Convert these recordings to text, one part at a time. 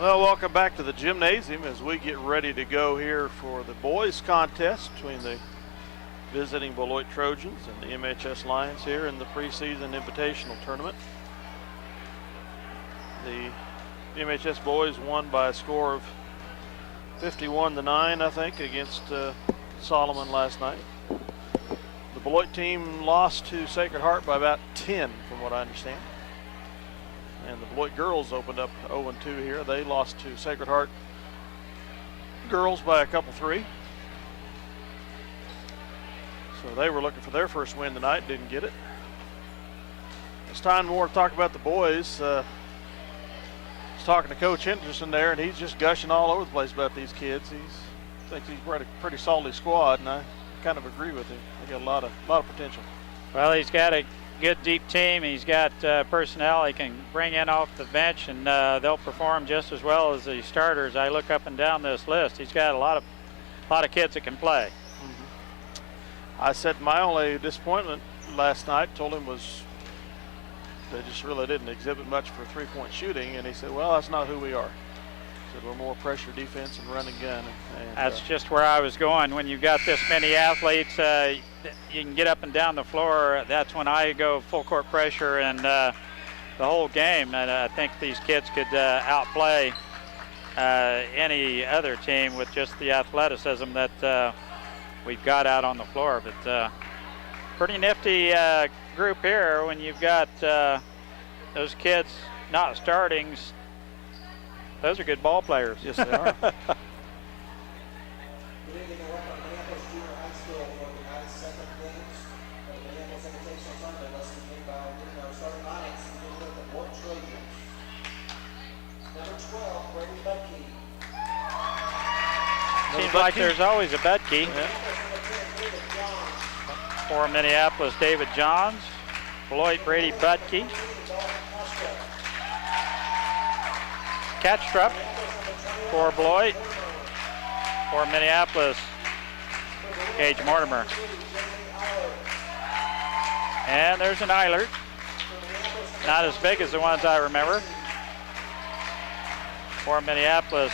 Well, welcome back to the gymnasium as we get ready to go here for the boys contest between the visiting Beloit Trojans and the MHS Lions here in the preseason invitational tournament. The MHS boys won by a score of 51-9, I think, against Solomon last night. The Beloit team lost to Sacred Heart by about 10, from what I understand. And the Beloit girls opened up 0-2 here. They lost to Sacred Heart girls by a couple 3. So they were looking for their first win tonight, didn't get it. It's time more to talk about the boys. I was talking to Coach Henderson there, and he's just gushing all over the place about these kids. He thinks he's brought a pretty solid squad, and I kind of agree with him. They got a lot of potential. Well, he's got a good deep team. He's got personnel he can bring in off the bench, and they'll perform just as well as the starters. I look up and down this list. He's got a lot of kids that can play. I said my only disappointment last night, told him, was they just really didn't exhibit much for three-point shooting, and he said, well, that's not who we are. He said we're more pressure defense and run and gun. And that's just where I was going. When you've got this many athletes, you can get up and down the floor. That's when I go full court pressure and the whole game. And I think these kids could outplay any other team with just the athleticism that we've got out on the floor. But pretty nifty group here when you've got those kids not starting. Those are good ball players. Yes, they are. Seems like there's always a Budke. Yeah. For Minneapolis, David Johns. Beloit, Brady Budke. Catchtrup for Beloit. For Minneapolis, Gage Mortimer. And there's an Eilert. Not as big as the ones I remember. For Minneapolis,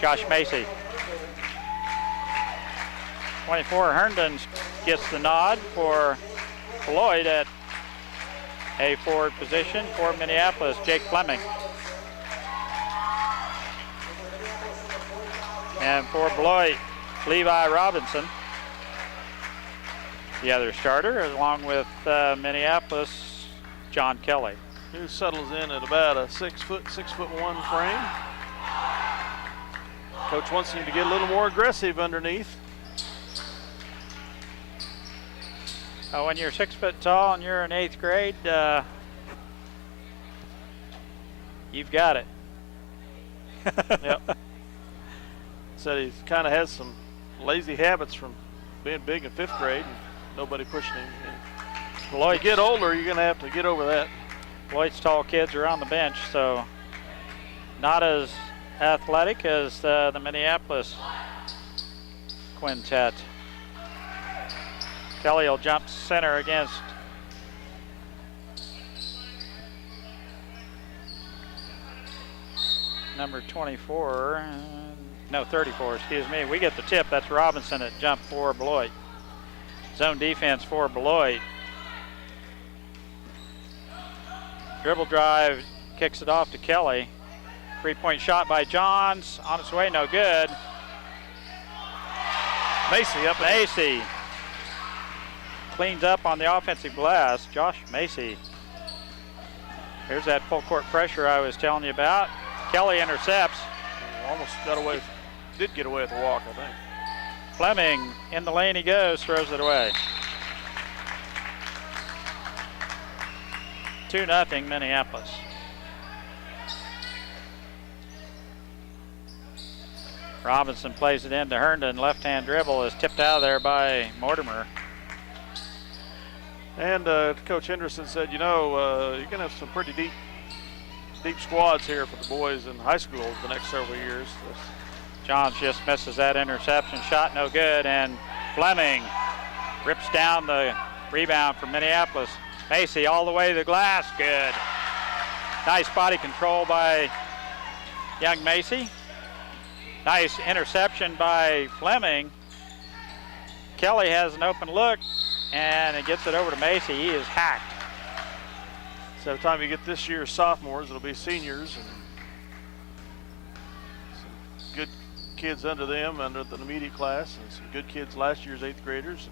Josh Macy. 24, Herndon gets the nod for Beloit at a forward position. For Minneapolis, Jake Fleming. And for Beloit, Levi Robinson, the other starter, along with Minneapolis, John Kelly. Who settles in at about a 6'1" frame. Coach wants him to get a little more aggressive underneath. When you're 6 foot tall and you're in 8th grade, you've got it. Yep. Said he kind of has some lazy habits from being big in 5th grade and nobody pushing him. Beloit, get older, you're going to have to get over that. Beloit's tall kids are on the bench, so not as athletic as the Minneapolis quintet. Kelly will jump center against number 24. No, 34, excuse me. We get the tip. That's Robinson at jump for Beloit. Zone defense for Beloit. Dribble drive, kicks it off to Kelly. 3-point shot by Johns. On its way, no good. Macy up. Macy cleans up on the offensive glass. Josh Macy. Here's that full court pressure I was telling you about. Kelly intercepts. Almost got away. Did get away with the walk, I think. Fleming, in the lane he goes, throws it away. 2-0 Minneapolis. Robinson plays it into Herndon. Left-hand dribble is tipped out of there by Mortimer. And Coach Henderson said, you know, you're going to have some pretty deep squads here for the boys in high school the next several years. Johns just misses that interception. Shot no good, and Fleming rips down the rebound for Minneapolis. Macy all the way to the glass. Good. Nice body control by young Macy. Nice interception by Fleming. Kelly has an open look, and it gets it over to Macy. He is hacked. So by the time you get this year's sophomores, it'll be seniors and some good kids under them, under the immediate class, and some good kids last year's 8th graders.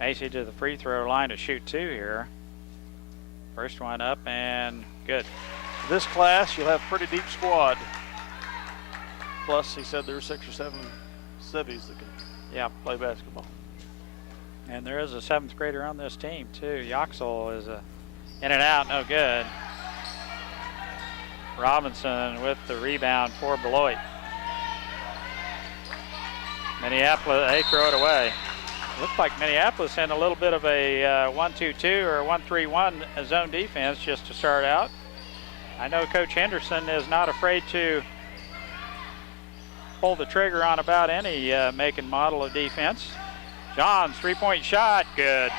Macy to the free throw line to shoot 2 here. First one up and good. This class, you'll have a pretty deep squad. Plus, he said there are 6 or 7 civvies that can play basketball. And there is a 7th grader on this team too. Yoxel is in and out, no good. Robinson with the rebound for Beloit. Minneapolis, they throw it away. Looks like Minneapolis in a little bit of a 1-2-2 or 1-3-1 zone defense just to start out. I know Coach Henderson is not afraid to pull the trigger on about any make and model of defense. John's 3-point shot, good.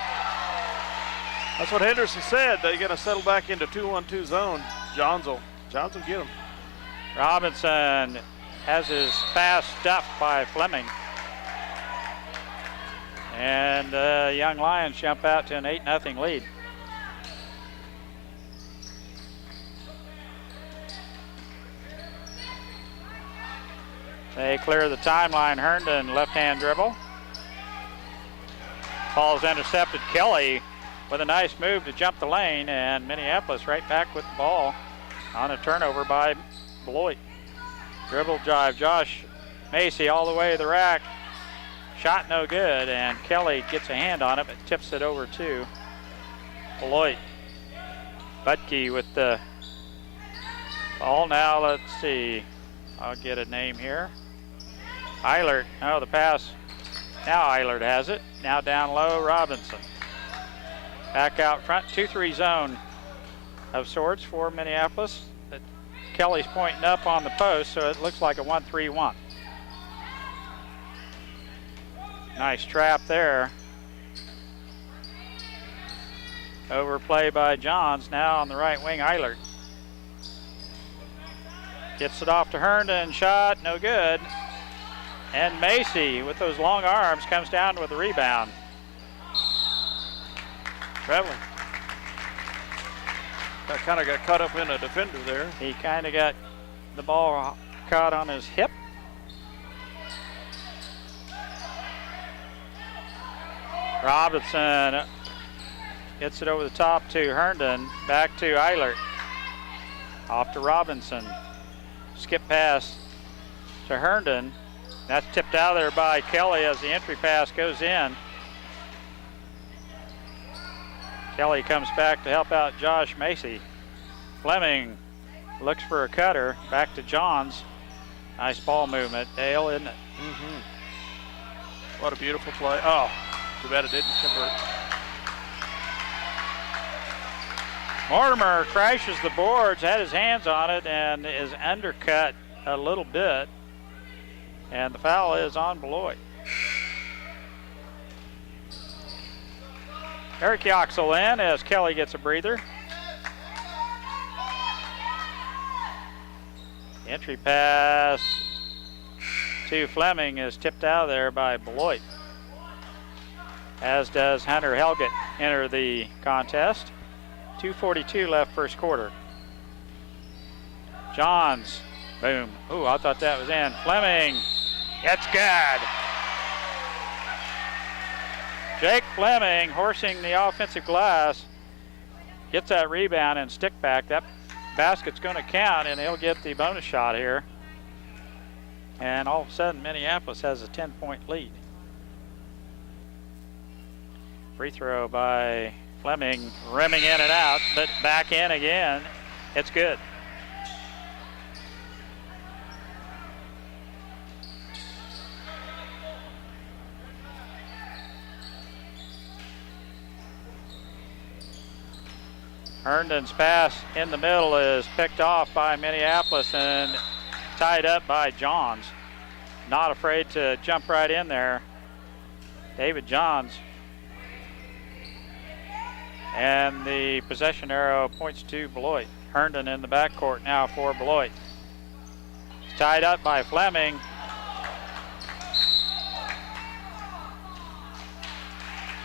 That's what Henderson said. They're going to settle back into 2-1-2 zone. Johns will get him. Robinson has his pass stuffed by Fleming. And Young Lions jump out to an 8-0 lead. They clear the timeline. Herndon, left-hand dribble. Ball's intercepted. Kelly with a nice move to jump the lane, and Minneapolis right back with the ball on a turnover by Beloit. Dribble drive, Josh Macy all the way to the rack. Shot no good, and Kelly gets a hand on it, but tips it over to Beloit. Butke with the ball now. Let's see. I'll get a name here. Eilert. Oh, the pass. Now Eilert has it. Now down low, Robinson. Back out front, 2-3 zone of sorts for Minneapolis. But Kelly's pointing up on the post, so it looks like a 1-3-1. Nice trap there. Overplay by Johns. Now on the right wing, Eilert. Gets it off to Herndon. Shot, no good. And Macy, with those long arms, comes down with the rebound. Traveling. That kind of got caught up in a defender there. He kind of got the ball caught on his hip. Robinson gets it over the top to Herndon. Back to Eilert. Off to Robinson. Skip pass to Herndon. That's tipped out of there by Kelly as the entry pass goes in. Kelly comes back to help out Josh Macy. Fleming looks for a cutter. Back to Johns. Nice ball movement, Dale, isn't it? What a beautiful play. Oh, too bad it didn't convert. Mortimer crashes the boards, had his hands on it, and is undercut a little bit. And the foul is on Beloit. Eric Yoxel in as Kelly gets a breather. Entry pass to Fleming is tipped out of there by Beloit, as does Hunter Helgett enter the contest. 2:42 left first quarter. Johns, boom. Ooh, I thought that was in. Fleming, it's good. Jake Fleming, horsing the offensive glass, gets that rebound and stick back. That basket's going to count, and he'll get the bonus shot here. And all of a sudden, Minneapolis has a 10-point lead. Free throw by Fleming, rimming in and out, but back in again. It's good. Herndon's pass in the middle is picked off by Minneapolis and tied up by Johns. Not afraid to jump right in there. David Johns. And the possession arrow points to Beloit. Herndon in the backcourt now for Beloit. It's tied up by Fleming.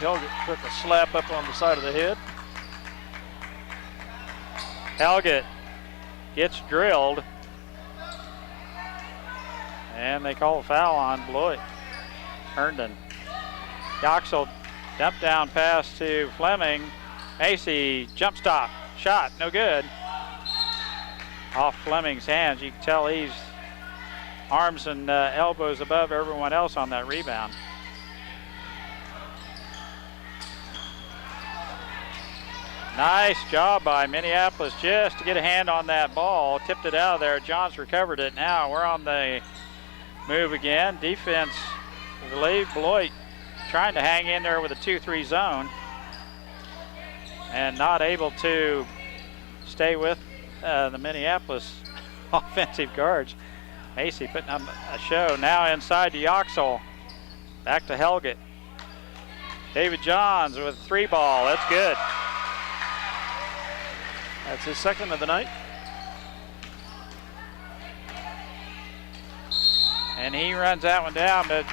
Helget took a slap up on the side of the head. Helget gets drilled. And they call a foul on Beloit. Herndon. Yoxel dump down pass to Fleming. Macy jump stop. Shot, no good. Off Fleming's hands. You can tell he's arms and elbows above everyone else on that rebound. Nice job by Minneapolis just to get a hand on that ball. Tipped it out of there. Johns recovered it. Now we're on the move again. Defense, I believe Beloit trying to hang in there with a 2-3 zone and not able to stay with the Minneapolis offensive guards. Macy putting up a show. Now inside to Yoxel. Back to Helget. David Johns with a 3-ball. That's good. That's his second of the night. And he runs that one down, but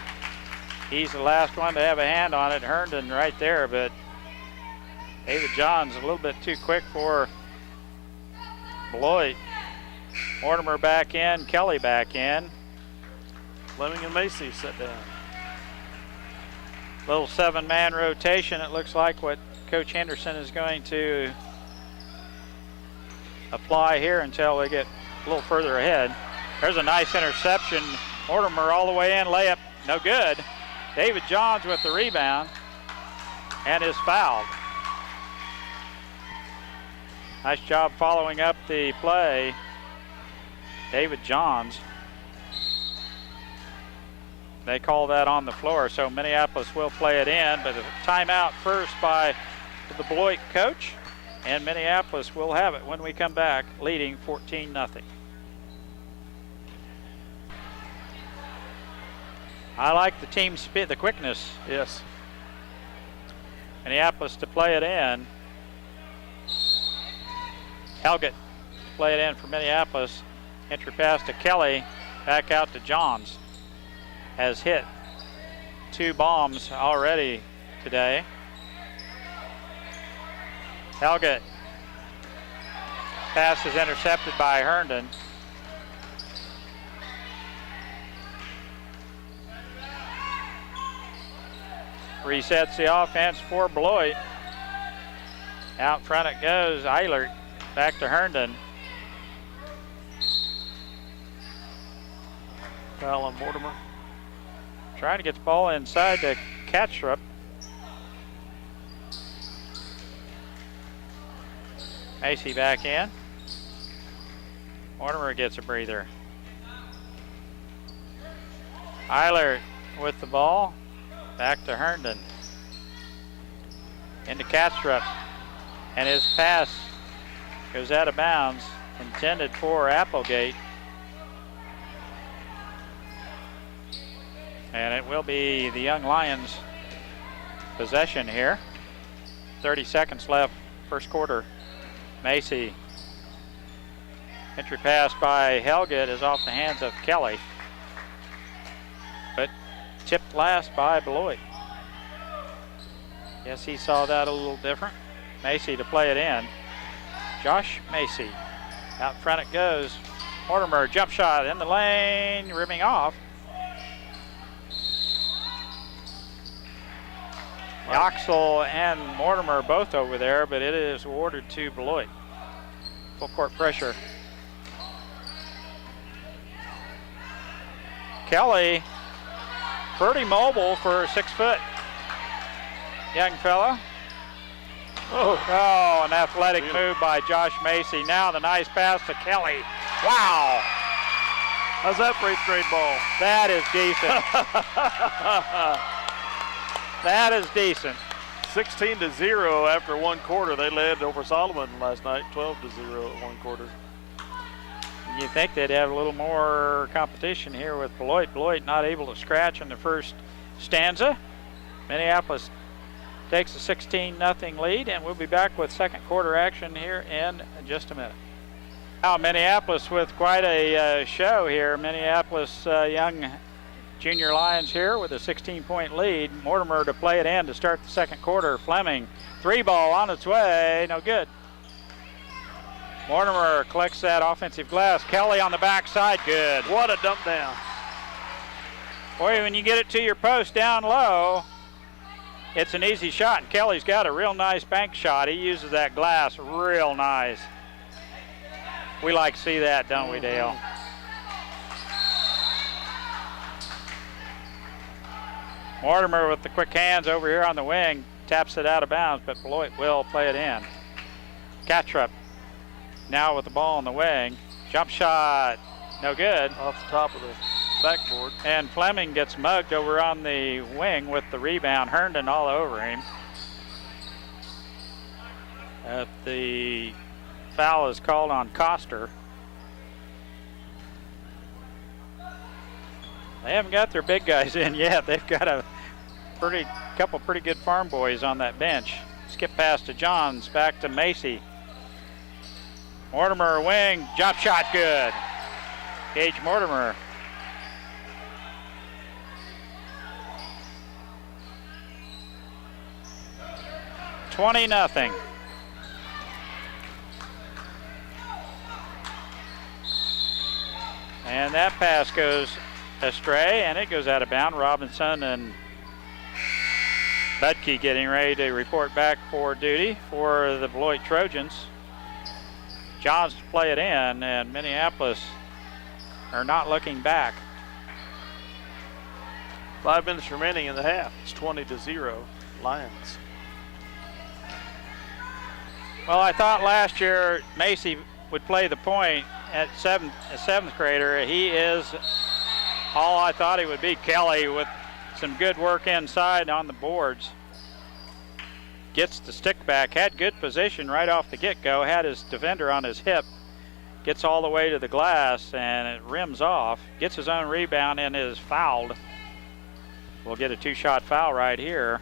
he's the last one to have a hand on it. Herndon right there, but David Johns a little bit too quick for Beloit. Mortimer back in, Kelly back in. Fleming and Macy set down. Little 7-man rotation. It looks like what Coach Henderson is going to apply here until they get a little further ahead. There's a nice interception. Mortimer all the way in, layup, no good. David Johns with the rebound and is fouled. Nice job following up the play, David Johns. They call that on the floor, so Minneapolis will play it in, but a timeout first by the Beloit coach, and Minneapolis will have it when we come back, leading 14-0. I like the team speed, the quickness. Yes. Minneapolis to play it in. Helget to play it in for Minneapolis. Entry pass to Kelly, back out to Johns. Has hit 2 bombs already today. Helget. Pass is intercepted by Herndon. Resets the offense for Beloit. Out front it goes. Eilert back to Herndon. Foul on Mortimer. Trying to get the ball inside to Kastrup. Macy back in. Mortimer gets a breather. Eilert with the ball. Back to Herndon. Into Kastrup. And his pass goes out of bounds. Intended for Applegate. And it will be the Young Lions' possession here. 30 seconds left, first quarter. Macy. Entry pass by Helget is off the hands of Kelly. But tipped last by Beloit. Yes, he saw that a little different. Macy to play it in. Josh Macy. Out front it goes. Mortimer, jump shot in the lane, rimming off. Yoxel and Mortimer both over there, but it is awarded to Beloit. Full court pressure. Kelly, pretty mobile for a 6-foot young fella. Oh, an athletic move by Josh Macy. Now the nice pass to Kelly. Wow. How's that for 8th grade ball? That is decent. That is decent. 16-0 after one quarter. They led over Solomon last night, 12-0 at one quarter. You think they'd have a little more competition here with Beloit. Beloit not able to scratch in the first stanza. Minneapolis takes a 16-0 lead, and we'll be back with second quarter action here in just a minute. Now Minneapolis with quite a show here. Minneapolis young junior Lions here with a 16-point lead. Mortimer to play it in to start the second quarter. Fleming, 3-ball on its way, no good. Mortimer collects that offensive glass. Kelly on the backside, good. What a dump down. Boy, when you get it to your post down low, it's an easy shot. And Kelly's got a real nice bank shot. He uses that glass real nice. We like to see that, don't we, Dale? Mortimer with the quick hands over here on the wing, taps it out of bounds, but Beloit will play it in. Cattrup now with the ball on the wing. Jump shot, no good. Off the top of the backboard. And Fleming gets mugged over on the wing with the rebound. Herndon all over him. The foul is called on Coster. They haven't got their big guys in yet. They've got a couple pretty good farm boys on that bench. Skip pass to Johns, back to Macy. Mortimer wing, jump shot good. Gage Mortimer. $20-0. And that pass goes astray, and it goes out of bounds. Robinson and Budke getting ready to report back for duty for the Beloit Trojans. Johns to play it in, and Minneapolis are not looking back. 5 minutes remaining in the half. It's 20-0 Lions. Well, I thought last year Macy would play the point at seventh grader. He is all I thought he would be. Kelly with some good work inside on the boards. Gets the stick back, had good position right off the get-go, had his defender on his hip, gets all the way to the glass, and it rims off, gets his own rebound and is fouled. We'll get a 2-shot foul right here.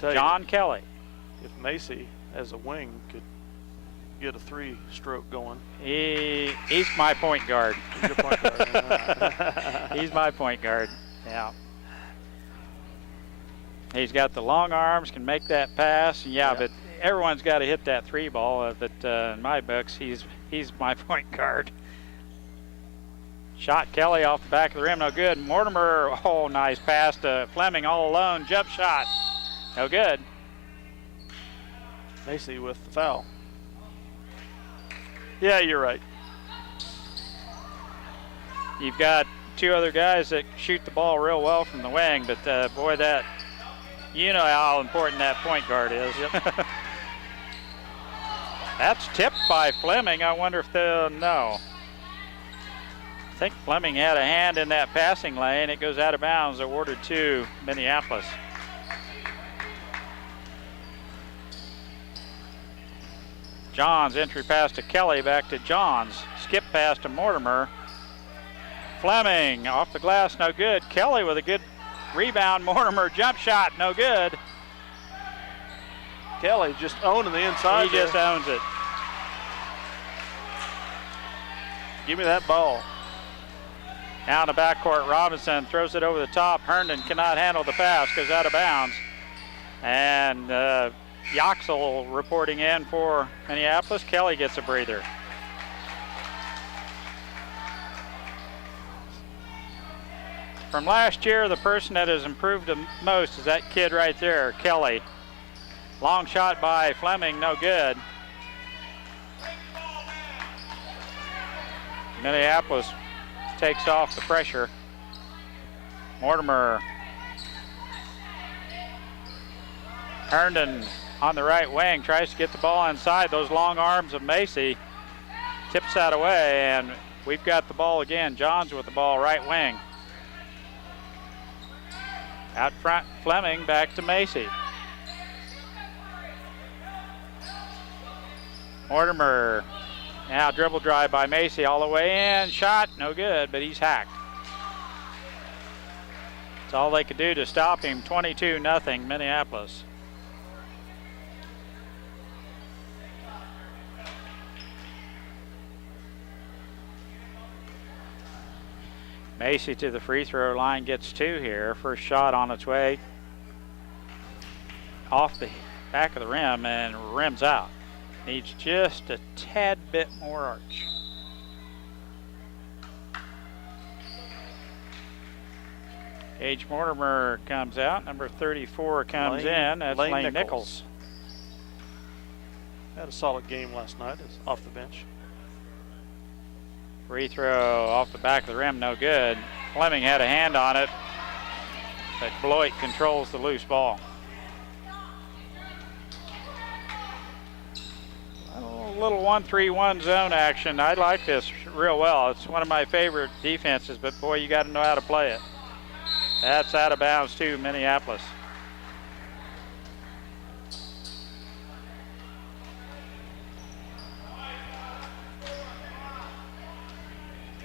John Kelly. If Macy, as a wing, could get a 3-stroke going. He's my point guard. He's your point guard. He's my point guard, yeah. He's got the long arms, can make that pass. Yeah, but everyone's got to hit that 3-ball. But in my books, he's my point guard. Shot Kelly off the back of the rim, no good. Mortimer, oh, nice pass to Fleming all alone. Jump shot, no good. Macy with the foul. Yeah, you're right. You've got 2 other guys that shoot the ball real well from the wing, but boy, that, you know how important that point guard is. Yep. That's tipped by Fleming. I wonder if they'll know. I think Fleming had a hand in that passing lane. It goes out of bounds, awarded to Minneapolis. Johns entry pass to Kelly, back to Johns. Skip pass to Mortimer. Fleming off the glass, no good. Kelly with a good rebound. Mortimer jump shot, no good. Kelly just owning the inside. He just owns it. Give me that ball. Now in the backcourt, Robinson throws it over the top. Herndon cannot handle the pass, goes out of bounds. And Yoxel reporting in for Minneapolis. Kelly gets a breather. From last year, the person that has improved the most is that kid right there, Kelly. Long shot by Fleming, no good. Minneapolis takes off the pressure. Mortimer. Herndon on the right wing tries to get the ball inside. Those long arms of Macy, tips that away, and we've got the ball again. Johns with the ball, right wing. Out front, Fleming, back to Macy. Mortimer, now dribble drive by Macy all the way in. Shot, no good, but he's hacked. That's all they could do to stop him. 22-0 Minneapolis. Macy to the free throw line, gets 2 here. First shot on its way off the back of the rim and rims out. Needs just a tad bit more arch. Gage Mortimer comes out. Number 34 comes in. That's Lane Nichols. Had a solid game last night. Is off the bench. Free throw off the back of the rim, no good. Fleming had a hand on it, but Beloit controls the loose ball. A little 1-3-1 zone action. I like this real well. It's one of my favorite defenses, but boy, you got to know how to play it. That's out of bounds to Minneapolis.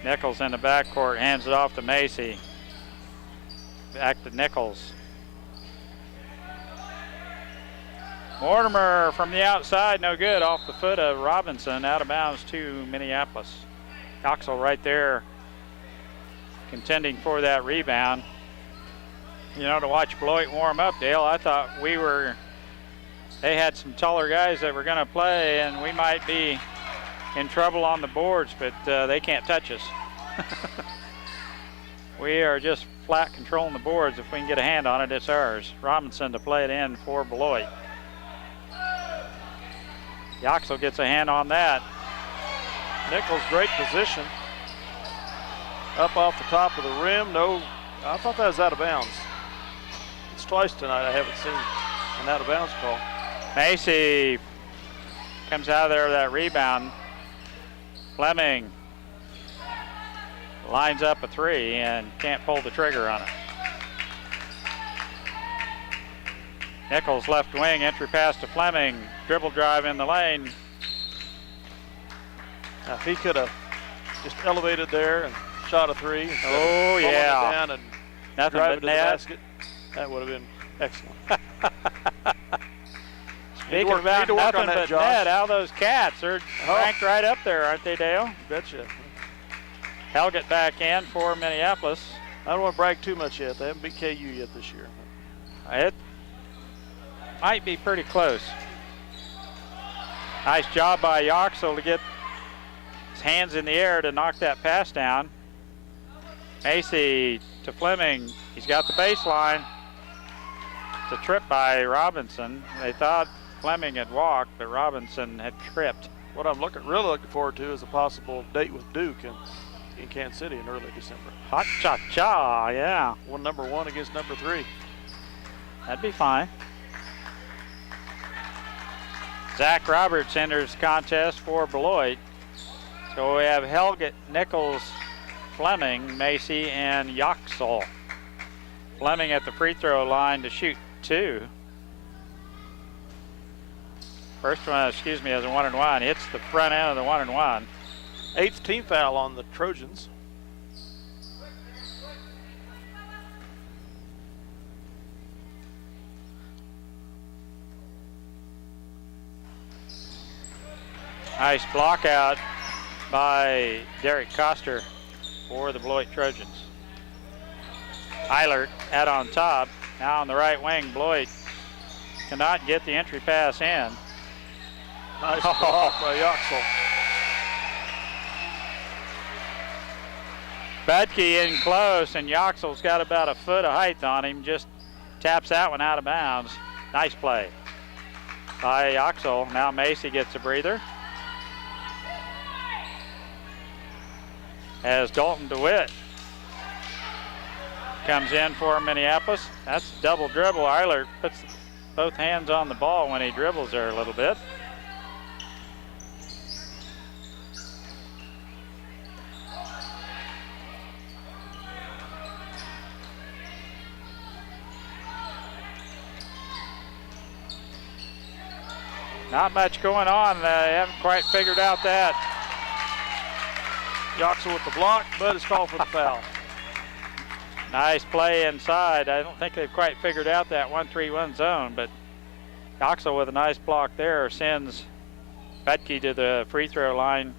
Nichols in the backcourt, hands it off to Macy. Back to Nichols. Mortimer from the outside, no good, off the foot of Robinson, out of bounds to Minneapolis. Yoxel right there contending for that rebound. You know, to watch Beloit warm up, Dale, I thought they had some taller guys that were going to play, and we might be in trouble on the boards, but they can't touch us. We are just flat controlling the boards. If we can get a hand on it, it's ours. Robinson to play it in for Beloit. Yoxel gets a hand on that. Nichols, great position. Up off the top of the rim. No, I thought that was out of bounds. It's twice tonight I haven't seen an out of bounds call. Macy comes out of there with that rebound. Fleming lines up a 3 and can't pull the trigger on it. Nichols left wing, entry pass to Fleming, dribble drive in the lane. Now, if he could have just elevated there and shot a 3, oh yeah, down and nothing drive but it to net. the basket, that would have been excellent. Speaking about nothing but net, how those Cats are ranked right up there, aren't they, Dale? Betcha. Helget back in for Minneapolis. I don't want to brag too much yet. They haven't beat KU yet this year. It might be pretty close. Nice job by Yoxel to get his hands in the air to knock that pass down. Macy to Fleming. He's got the baseline. It's a trip by Robinson. They thought Fleming had walked, but Robinson had tripped. What I'm really looking forward to is a possible date with Duke in Kansas City in early December. Hot cha-cha, yeah. Number 1 against number 3. That'd be fine. Zach Roberts enters contest for Beloit. So we have Helget, Nichols, Fleming, Macy, and Yoxel. Fleming at the free throw line to shoot 2. First one, is a 1-and-1. Hits the front end of the 1-and-1. 8th team foul on the Trojans. Nice block out by Derek Coster for the Beloit Trojans. Eilert out on top. Now on the right wing, Beloit cannot get the entry pass in. Nice block by Yoxel. Budke in close, and Yoxel's got about a foot of height on him. Just taps that one out of bounds. Nice play by Yoxel. Now Macy gets a breather. As Dalton DeWitt comes in for Minneapolis. That's a double dribble. Eilert puts both hands on the ball when he dribbles there a little bit. Not much going on. They haven't quite figured out that. Yoxel with the block, but it's called for the foul. Nice play inside. I don't think they've quite figured out that 1-3-1 zone, but Yoxel with a nice block there sends Budke to the free throw line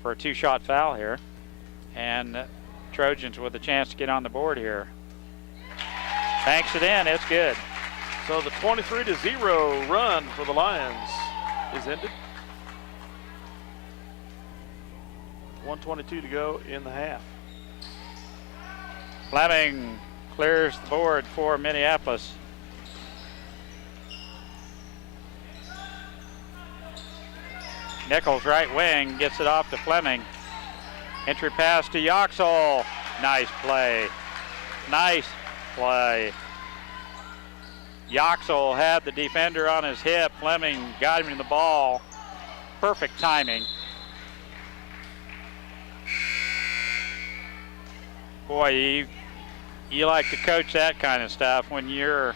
for a 2-shot foul here. And Trojans with a chance to get on the board here. Banks it in, it's good. So the 23-0 run for the Lions is ended. 1:22 to go in the half. Fleming clears the board for Minneapolis. Nichols, right wing, gets it off to Fleming. Entry pass to Yoxall. Nice play. Nice play. Yoxall had the defender on his hip. Fleming got him the ball. Perfect timing. Boy, you like to coach that kind of stuff when your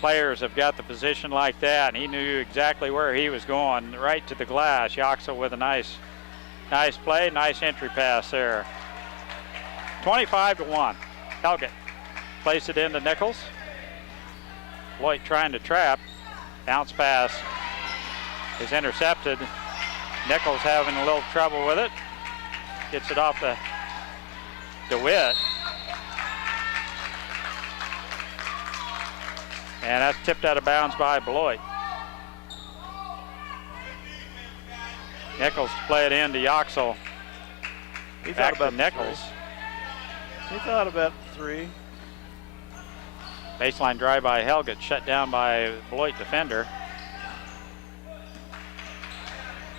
players have got the position like that, and he knew exactly where he was going, right to the glass. Yoxall with a nice play, nice entry pass there. 25-1. Helgett place it into Nichols. Beloit trying to trap. Bounce pass is intercepted. Nichols having a little trouble with it. Gets it off to DeWitt. And that's tipped out of bounds by Beloit. Nichols to play it in to Yoxall. He Back thought about to Nichols. He thought about 3. Baseline drive by Helgett, shut down by Beloit defender.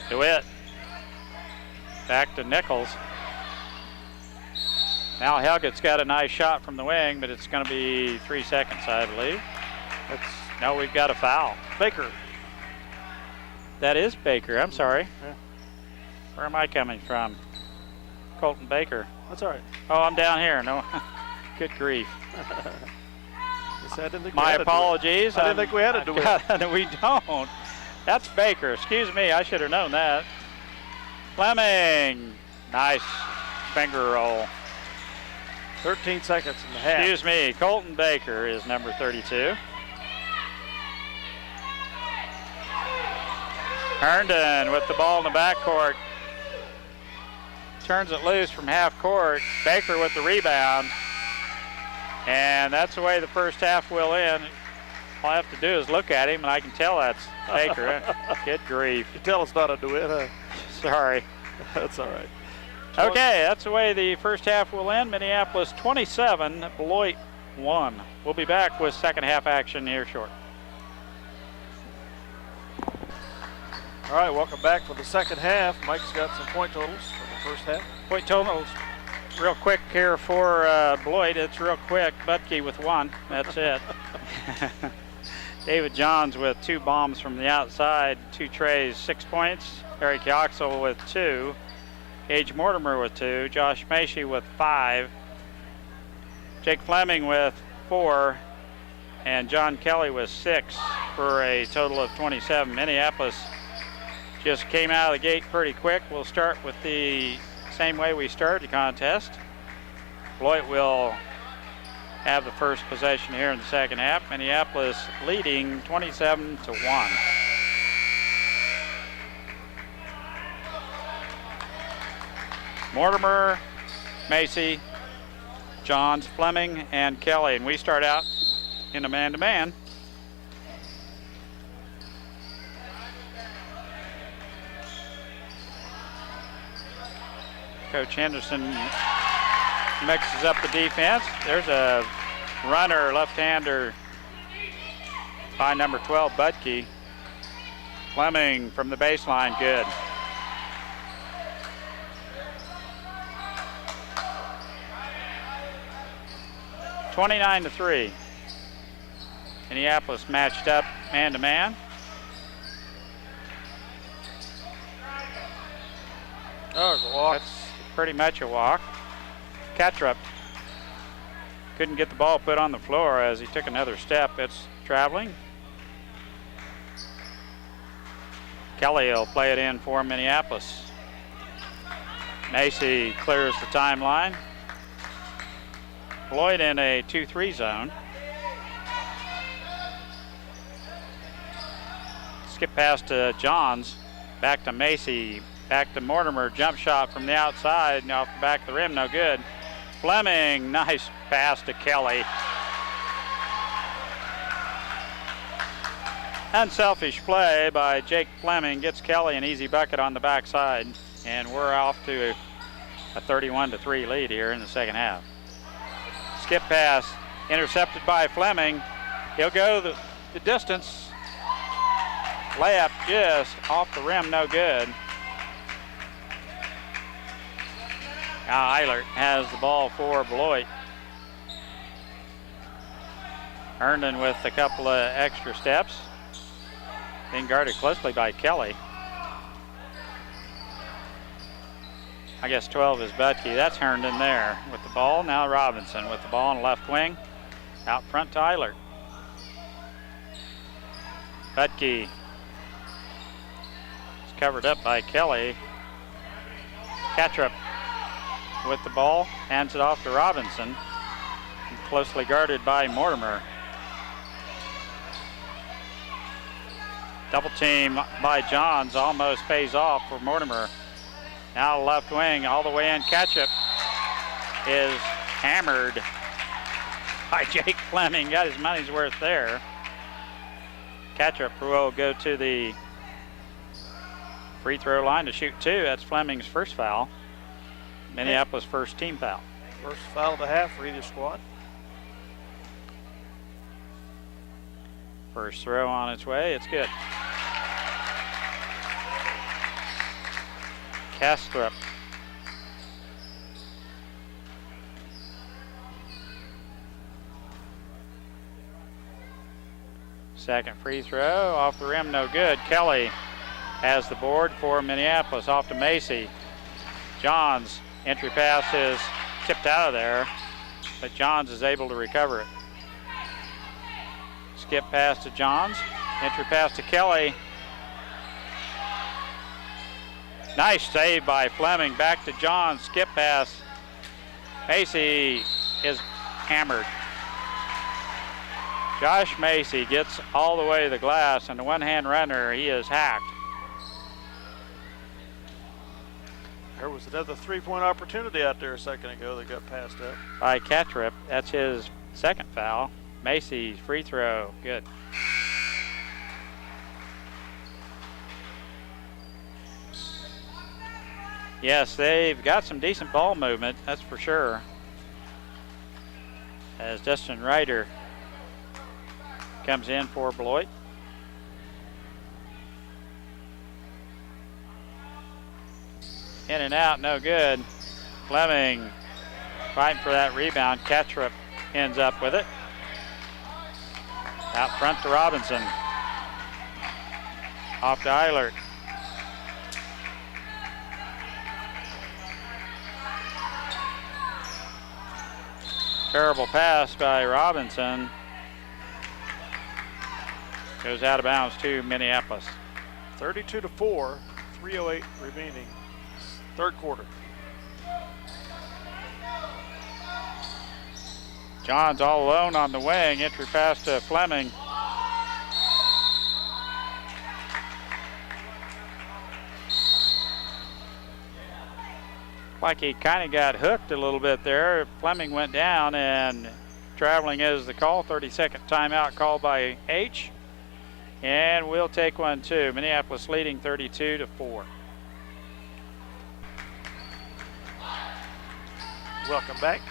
DeWitt. Back to Nichols. Now Helgett's got a nice shot from the wing, but it's going to be 3 seconds, I believe. No, we've got a foul. Baker. That is Baker, I'm sorry. Yeah. Where am I coming from? Colton Baker. That's all right. Oh, I'm down here. No, good grief. My apologies. I didn't think we had to do it. We don't. That's Baker. Excuse me, I should have known that. Fleming. Nice finger roll. 13 seconds in the half. Excuse me, Colton Baker is number 32. Herndon with the ball in the backcourt. Turns it loose from half court. Baker with the rebound. And that's the way the first half will end. All I have to do is look at him, and I can tell that's Baker. Good grief. You tell it's not a duet, huh? Sorry. That's all right. Okay, that's the way the first half will end. Minneapolis 27, Beloit 1. We'll be back with second half action here shortly. All right, welcome back for the second half. Mike's got some point totals for the first half. Point totals real quick here for Beloit. It's real quick. Butke with 1. That's it. David Johns with 2 bombs from the outside, 2 trays, 6 points. Eric Yoxall with 2. Gage Mortimer with 2. Josh Macy with 5. Jake Fleming with 4. And John Kelly with 6 for a total of 27. Minneapolis just came out of the gate pretty quick. We'll start with the same way we started the contest. Beloit will have the first possession here in the second half. Minneapolis leading 27-1. Mortimer, Macy, Johns, Fleming, and Kelly. And we start out in a man-to-man. Coach Henderson mixes up the defense. There's a runner, left-hander by number 12, Butke. Fleming from the baseline, good. (29-3). Minneapolis matched up man-to-man. Oh, it's a walk. That's pretty much a walk. Kattrup couldn't get the ball put on the floor as he took another step. It's traveling. Kelly will play it in for Minneapolis. Macy clears the timeline. Beloit in a 2-3 zone. Skip pass to Johns. Back to Macy. Back to Mortimer. Jump shot from the outside and off the back of the rim. No good. Fleming, nice pass to Kelly. Unselfish play by Jake Fleming gets Kelly an easy bucket on the backside, and we're off to a 31-3 lead here in the second half. Skip pass intercepted by Fleming. He'll go the distance. Layup just off the rim, no good. Now Eilert has the ball for Beloit. Herndon with a couple of extra steps. Being guarded closely by Kelly. I guess 12 is Butke. That's Herndon there with the ball. Now Robinson with the ball on the left wing. Out front to Eilert. Butke is covered up by Kelly. Catrup with the ball. Hands it off to Robinson. Closely guarded by Mortimer. Double team by Johns almost pays off for Mortimer. Now left wing all the way in. Catchup is hammered by Jake Fleming. Got his money's worth there. Catchup will go to the free throw line to shoot two. That's Fleming's first foul. Minneapolis' first team foul. First foul of the half for either squad. First throw on its way. It's good. Kastrup. Second free throw off the rim, no good. Kelly has the board for Minneapolis, off to Macy. Johns, entry pass is tipped out of there, but Johns is able to recover it. Skip pass to Johns, entry pass to Kelly. Nice save by Fleming. Back to Johns, skip pass. Macy is hammered. Josh Macy gets all the way to the glass, and the one-hand runner, he is hacked. There was another three-point opportunity out there a second ago that got passed up. By Catrup, that's his second foul. Macy's free throw, good. Yes, they've got some decent ball movement, that's for sure. As Dustin Ryder comes in for Beloit. In and out, no good. Fleming fighting for that rebound. Catrup ends up with it. Out front to Robinson. Off to Eilert. Terrible pass by Robinson. Goes out of bounds to Minneapolis. 32-4, 3:08 remaining, third quarter. Johns all alone on the wing. Entry pass to Fleming. Like he kind of got hooked a little bit there. Fleming went down, and traveling is the call. 30-second timeout called by H. And we'll take one too. Minneapolis leading 32-4. Welcome back.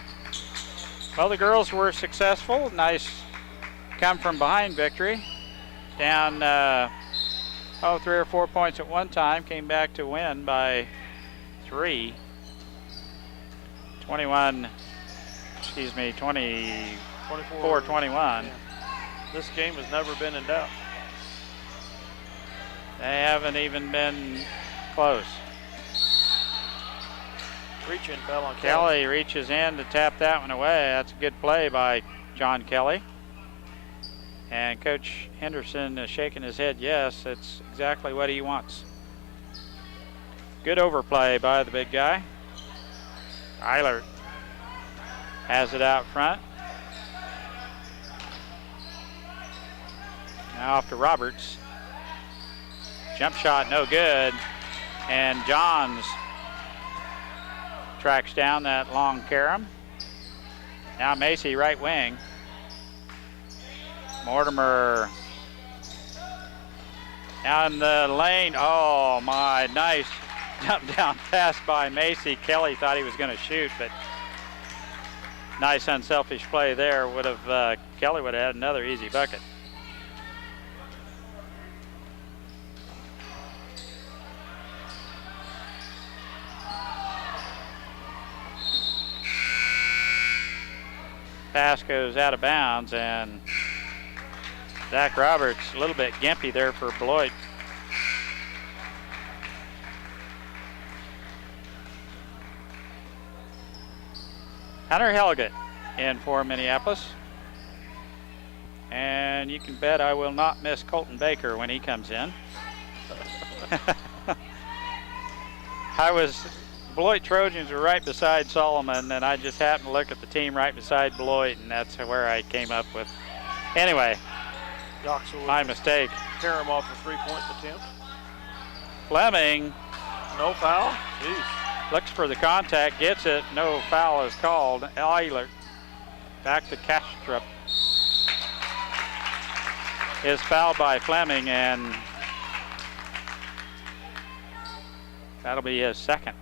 Well, the girls were successful. Nice come from behind victory. Down 3 or 4 points at one time. Came back to win by 3. 24-21. Yeah. This game has never been in doubt. They haven't even been close. Reaching fell on Kelly reaches in to tap that one away. That's a good play by John Kelly. And Coach Henderson is shaking his head yes. It's exactly what he wants. Good overplay by the big guy. Eilert has it out front. Now off to Roberts. Jump shot no good. And Johns tracks down that long carom. Now Macy, right wing. Mortimer down the lane. Oh my, nice jump down pass by Macy. Kelly thought he was going to shoot, but nice unselfish play there. Would have Kelly would have had another easy bucket. Pass goes out of bounds, and Zach Roberts a little bit gimpy there for Beloit. Hunter Helgett in for Minneapolis. And you can bet I will not miss Colton Baker when he comes in. Beloit Trojans were right beside Solomon, and I just happened to look at the team right beside Beloit, and that's where I came up with. Anyway, my mistake. Tear him off a three-point attempt. Fleming. No foul. Jeez. Looks for the contact, gets it. No foul is called. Eiler back to Kastrup. Is fouled by Fleming, and that'll be his second.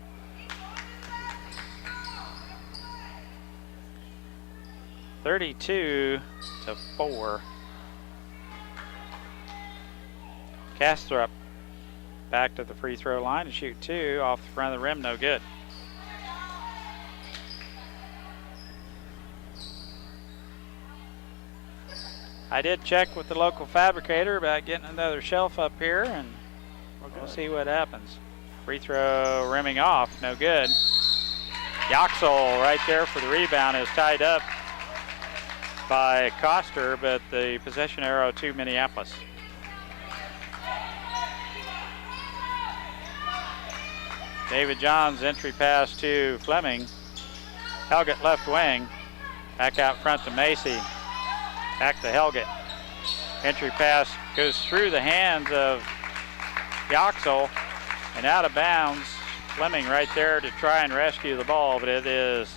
(32-4). Kastrup back to the free throw line to shoot two off the front of the rim, no good. I did check with the local fabricator about getting another shelf up here, and we'll see what happens. Free throw rimming off, no good. Yoxel right there for the rebound is tied up by Coster, but the possession arrow to Minneapolis. David Johns entry pass to Fleming. Helgett left wing. Back out front to Macy. Back to Helgett. Entry pass goes through the hands of Yoxel and out of bounds. Fleming right there to try and rescue the ball, but it is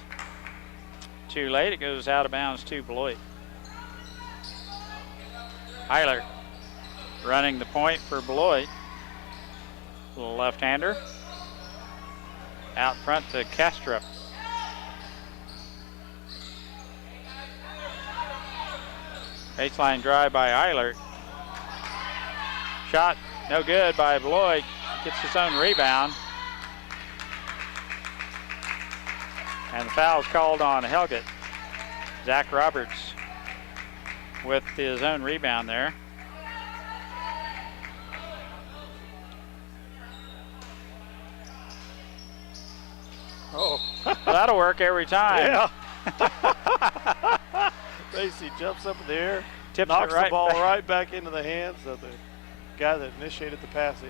too late. It goes out of bounds to Beloit. Eiler running the point for Beloit. Little left-hander. Out front to Kastrup. Baseline drive by Eilert. Shot no good by Beloit. Gets his own rebound. And the foul's called on Helgett. Zach Roberts with his own rebound there. Oh. Well, that'll work every time. Yeah. Macy jumps up in the air, Tips knocks it right the ball back. right back into the hands of the guy that initiated the pass in.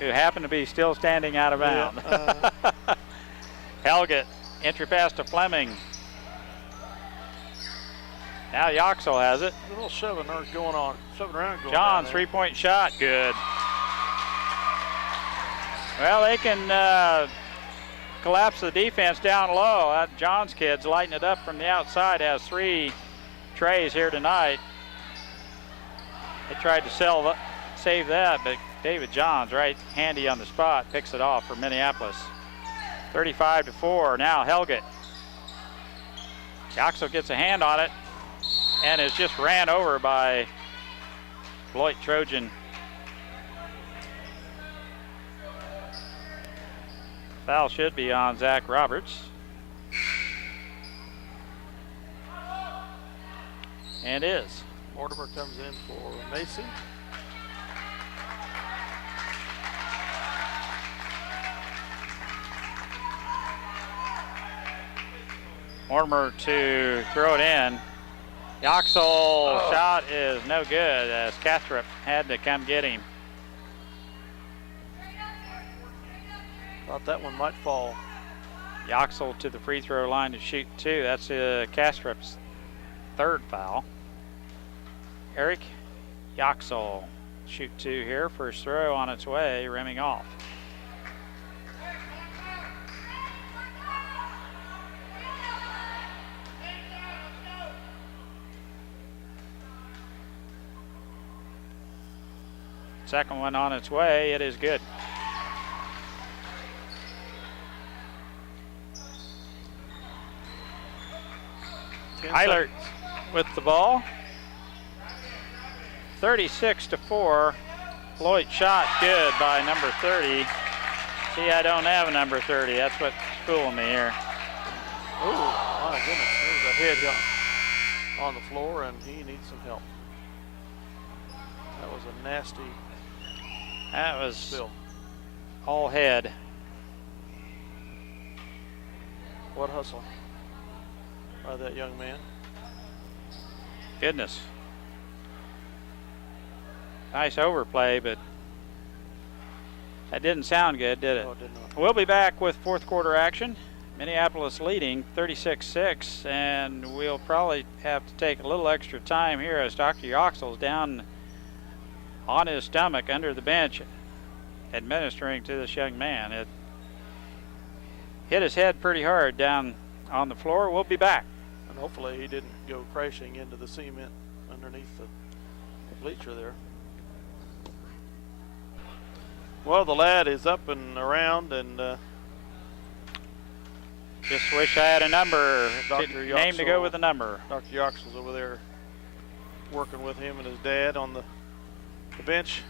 Who happened to be still standing out of bounds. Yeah. Helgett, entry pass to Fleming. Now Yoxel has it. A little shoving going on. Shoving around going John, on. three-point shot, good. Well, they can collapse the defense down low. John's kids lighting it up from the outside. Has 3 trays here tonight. They tried to save that, but David Johns right handy on the spot, picks it off for Minneapolis. 35-4, now Helgett. Yoxel gets a hand on it and is just ran over by Beloit Trojan. Foul should be on Zach Roberts. And is. Mortimer comes in for Macy. Mortimer to throw it in. Yoxel shot is no good as Kastrup had to come get him. Thought that one might fall. Yoxel to the free throw line to shoot 2. That's Kastrup's 3rd foul. Eric Yoxel shoot 2 here. First throw on its way, rimming off. Second one on its way. It is good. Eilert with the ball. 36-4. Beloit shot good by number 30. See, I don't have a number 30. That's what's fooling me here. Oh, my goodness. There's a head on the floor, and he needs some help. That was a nasty spill. All head. What hustle by that young man. Goodness. Nice overplay, but that didn't sound good, did it? No, it did not. We'll be back with fourth quarter action. Minneapolis leading 36-6, and we'll probably have to take a little extra time here as Dr. Yoxel's down on his stomach under the bench administering to this young man. It hit his head pretty hard down on the floor. We'll be back. And hopefully he didn't go crashing into the cement underneath the bleacher there. Well, the lad is up and around, and just wish I had a number, name to go with the number. Dr. Yoxel's over there working with him and his dad on the bench.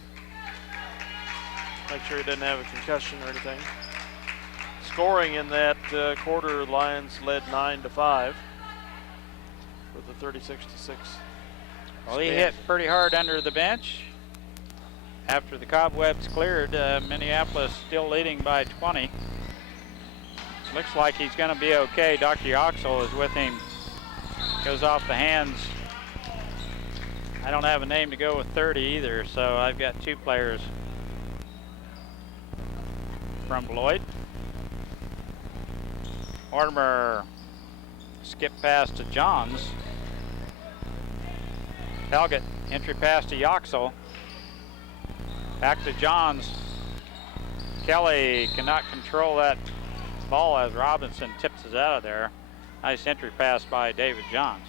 Make sure he doesn't have a concussion or anything. Scoring in that quarter, Lions led 9-5 with a 36-6. Well, he hit pretty hard under the bench. After the cobwebs cleared, Minneapolis still leading by 20. Looks like he's going to be okay. Dr. Yoxel is with him. Goes off the hands. I don't have a name to go with 30 either, so I've got two players from Beloit. Mortimer skip pass to Johns. Helget, entry pass to Yoxel. Back to Johns. Kelly cannot control that ball as Robinson tips it out of there. Nice entry pass by David Johns.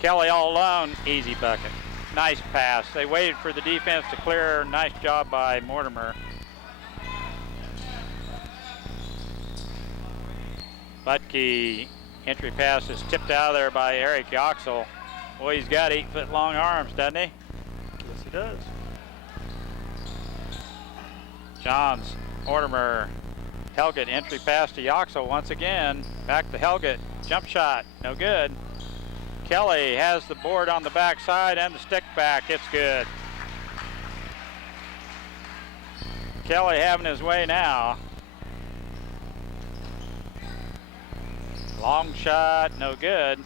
Kelly all alone, easy bucket. Nice pass. They waited for the defense to clear. Nice job by Mortimer. Butke, entry pass is tipped out of there by Eric Yoxel. Boy, he's got 8-foot-long arms, doesn't he? Yes, he does. Johns, Mortimer, Helget, entry pass to Yoxel once again. Back to Helget, jump shot, no good. Kelly has the board on the backside and the stick back, it's good. Kelly having his way now. Long shot, no good.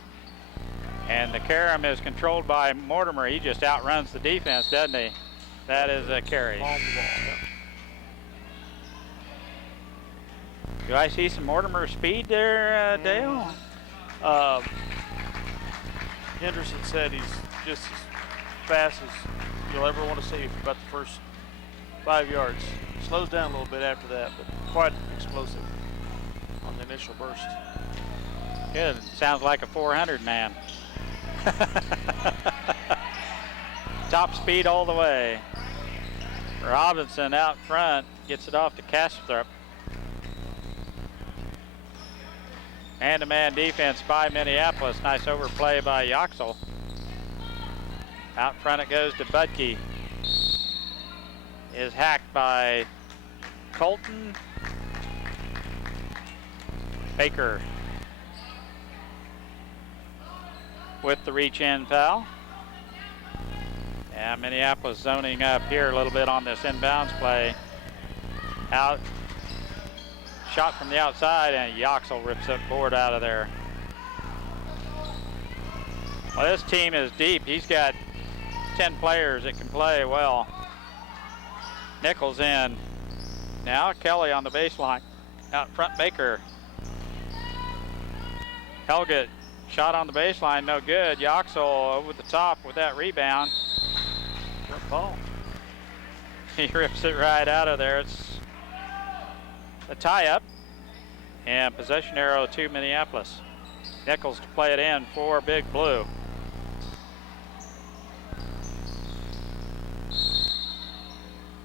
And the carom is controlled by Mortimer. He just outruns the defense, doesn't he? That is a carry. On the ball, yeah. Do I see some Mortimer speed there, Dale? Henderson said he's just as fast as you'll ever want to see for about the first 5 yards. Slows down a little bit after that, but quite explosive on the initial burst. Good. Sounds like a 400 man. Top speed all the way. Robinson out front gets it off to Kastrup. Man-to-man defense by Minneapolis. Nice overplay by Yoxel. Out front it goes to Butke. Is hacked by Colton. Baker with the reach-in foul. Yeah, Minneapolis zoning up here a little bit on this inbounds play. Out. Shot from the outside, and Yoxel rips that board out of there. Well, this team is deep. He's got 10 players that can play well. Nichols in. Now Kelly on the baseline. Out front, Baker. Helget, shot on the baseline, no good. Yoxel over the top with that rebound. Good ball. He rips it right out of there. It's a tie-up, and possession arrow to Minneapolis. Nichols to play it in for Big Blue.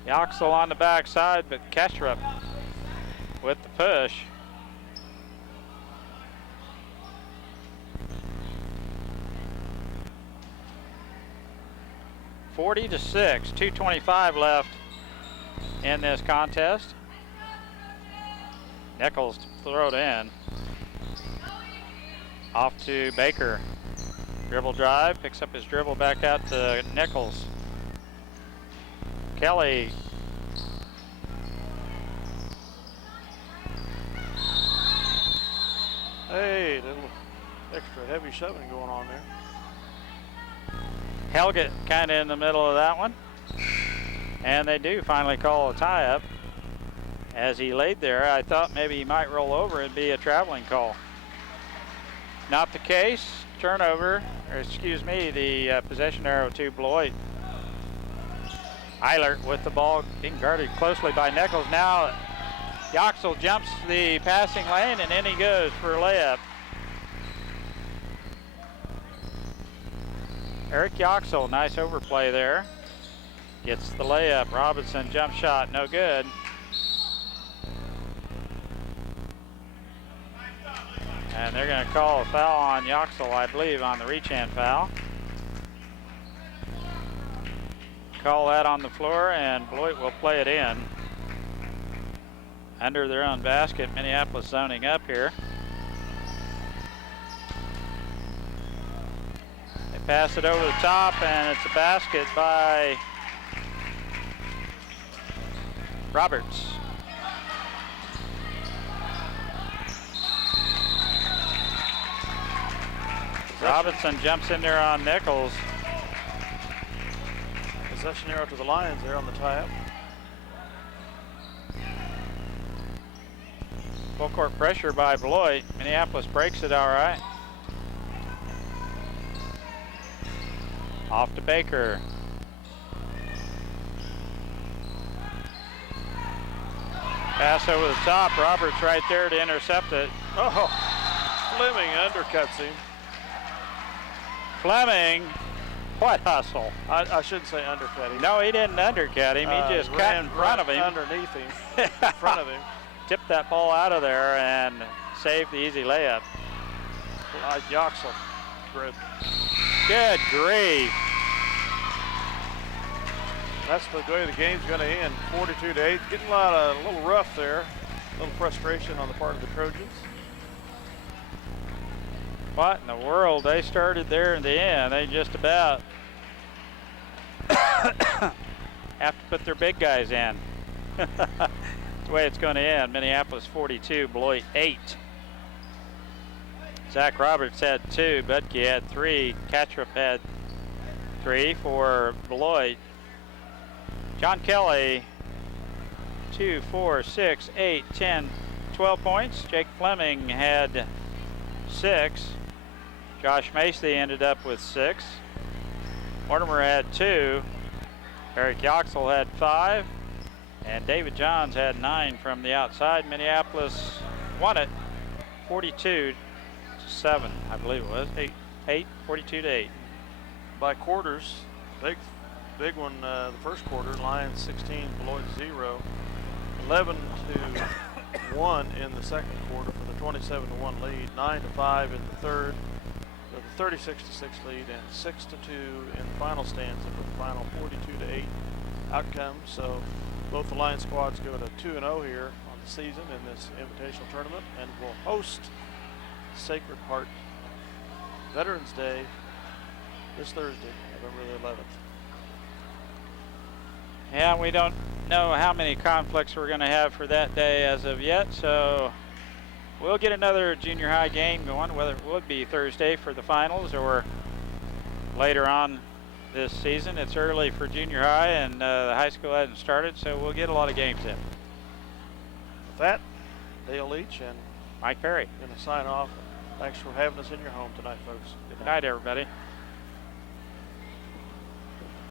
Yoxel on the backside, but Ketchup with the push. (40-6), 2:25 left in this contest. Nichols to throw it in. Off to Baker. Dribble drive, picks up his dribble back out to Nichols. Kelly. Hey, little extra heavy shoving going on there. Helget kind of in the middle of that one. And they do finally call a tie-up. As he laid there, I thought maybe he might roll over and be a traveling call. Not the case. Turnover, or excuse me, the possession arrow to Beloit. Eilert with the ball being guarded closely by Nichols. Now Yoxel jumps the passing lane and in he goes for a layup. Eric Yoxel, nice overplay there. Gets the layup. Robinson jump shot, no good. And they're going to call a foul on Yoxel, I believe, on the reach-in foul. Call that on the floor, and Beloit will play it in. Under their own basket, Minneapolis zoning up here. They pass it over the top, and it's a basket by Roberts. Robinson jumps in there on Nichols. Possession arrow to the Lions there on the tie-up. Full court pressure by Beloit. Minneapolis breaks it all right. Off to Baker. Pass over the top. Roberts right there to intercept it. Oh, Fleming undercuts him. Fleming, what hustle? I shouldn't say undercut him. No, he didn't undercut him. He just cut in front of him. Underneath him, in front of him. Tipped that ball out of there and saved the easy layup. Yoxel, good. Good grief. That's the way the game's going to end. 42-8. Getting a little rough there. A little frustration on the part of the Trojans. What in the world? They started there in the end. They just about have to put their big guys in. That's the way it's going to end. Minneapolis 42, Beloit 8. Zach Roberts had 2, Budke had 3, Kattrup had 3 for Beloit. John Kelly, 2, 4, 6, 8, 10, 12 points. Jake Fleming had 6. Josh Macy ended up with 6. Mortimer had 2. Eric Yoxel had 5. And David Johns had 9 from the outside. Minneapolis won it 42-7, I believe it was. 42-8. By quarters, big one the first quarter. Lions 16, Beloit 0. 11-1 in the second quarter for the 27-1 lead. 9-5 in the third. The 36-6 lead, and 6-2 in the final stanza for the final 42-8 outcome. So both the Lions squads go to 2-0 here on the season in this invitational tournament, and will host Sacred Heart Veterans Day this Thursday, November the 11th. Yeah, we don't know how many conflicts we're going to have for that day as of yet, so we'll get another junior high game going, whether it would be Thursday for the finals or later on this season. It's early for junior high, and the high school hasn't started, so we'll get a lot of games in. With that, Dale Leach and Mike Perry. Going to sign off. Thanks for having us in your home tonight, folks. Good night, everybody.